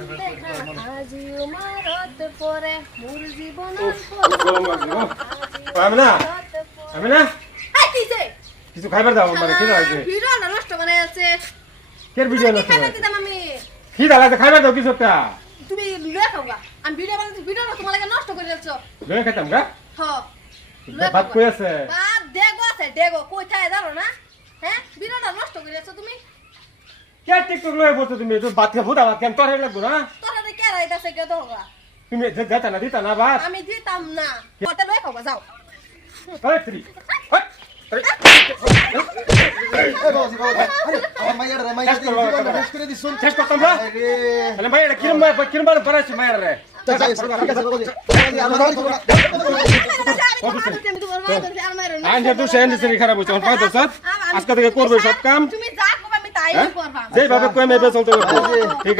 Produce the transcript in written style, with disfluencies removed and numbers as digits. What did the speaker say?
আজিও মারত পরে মোর জীবন আমি না কিছে কিছু খাইবার দাও মানে কি লাগে ভিডিও নষ্ট করে আছে কের ভিডিও নষ্ট খাইবার করে দিতাম আমি কি দালাতে খাইবার দাও কিছু একটা তুমি লয়ে খাওগা আমি ভিডিও বানাচ্ছি ভিডিও না তোমার লাগে নষ্ট করে দিছো লয়ে খেতাম গা হ ভাত কই আছে বাপ দেগো আছে দেগো কোথায় জানো না হ্যাঁ ভিডিওটা নষ্ট করে দিছো তুমি কে টিকটক লয়ে বলছো তুমি তো ভাত খা ভুদা ভাত কেন তোরে লাগবো না তোরা কে রাইতাছে কে তোরা তুমি দিতা না ভাত আমি দিতাম না কত লয়ে খাওগা যাও ওই তুই ওই শেষ করতাম না আরে ভাই এটা কিরম পড়াছি মায়ের রে আনছে তুই সেন দিছিস খারাপ হইছে আমার পাঁচ বছর আজকে থেকে করবে সব কাম তুমি যা করবে আমি তাই করব যেভাবে কই মেবে চলতে পারবো ঠিক